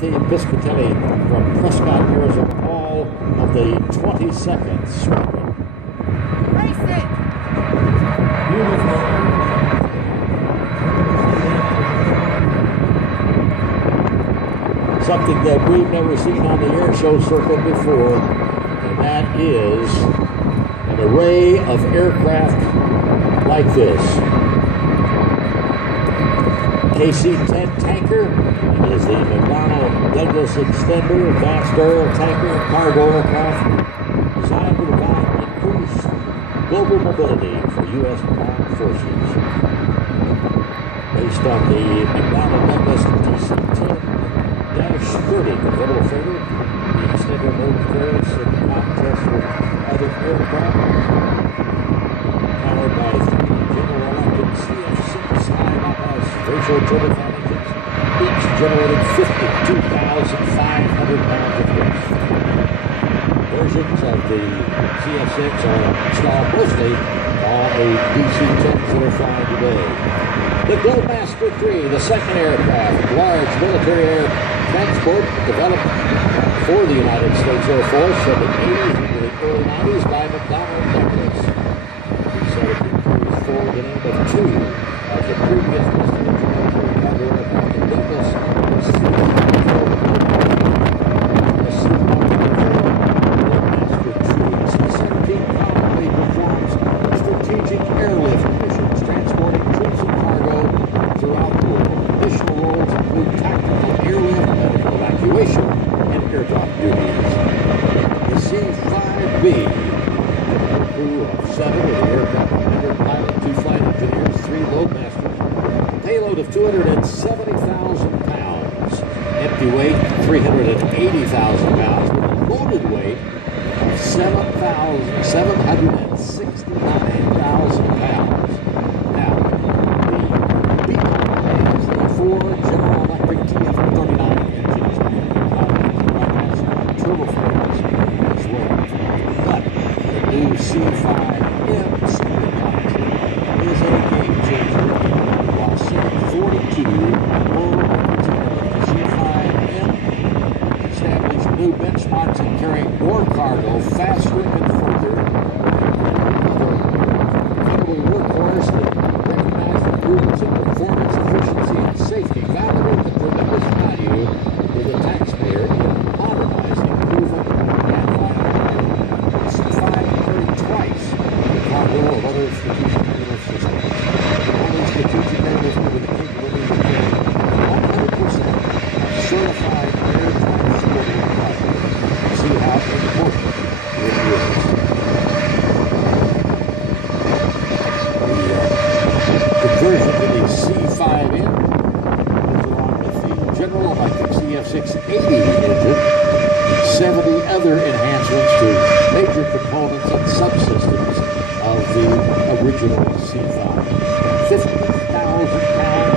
Timothy Piscatelli from Prescott, Arizona, all of the 22nd Squadron. Race it! Something that we've never seen on the Airshow circuit before, and that is an array of aircraft like this. KC-10 tanker is the McDonnell Douglas Extender advanced aerial tanker and cargo aircraft designed to provide increased global mobility for U.S. armed forces. Based on the McDonnell Douglas DC-10-30 convertible freighter, the extender mode carries in contest with other aircraft powered by General Electric CF6 high-bypass ratio turbofans, each generating 52,500 pounds of lift. Versions of the CF6 are installed mostly on the DC-10s that are flying today. The Globemaster 3, the second aircraft, large military air transport developed for the United States Air Force from the 80s into the early 90s by McDonnell Douglas. The 17 carries forward the name of two of the previous presidential military cargo aircraft in Douglas, the C-17 commonly performs strategic airlift missions, transporting troops and cargo throughout the world. Additional roles include tactical airlift, medical evacuation, and airdrop duties. The C-5B, a crew of 7 with the aircraft commander, pilot, 2 flight engineers, 3 loadmasters, a payload of 270,000 pounds, empty weight 380,000 pounds, with a loaded weight of 769,000 pounds. Now, the B has the 4 General Electric TF-39 engines and turbofans as well. But the new C-5M is a game changer, while setting 42 world records in the C-5M established new benchmarks in carrying more cargo faster and further. Another incredible workhorse that recognized improvements in performance, efficiency, and safety, validated the tremendous value to the taxpayer in modernizing proven and reliable. The C-5 carried twice the cargo of other strategic airlift systems. The only strategic airlift with the capability to carry 100% of certified air transporting cargo. See how important it is. The conversion to the C-5M goes along with the General Electric CF6-80 engine, 70 other enhancements to major components and subsystems of the original C-5. 50,000 pounds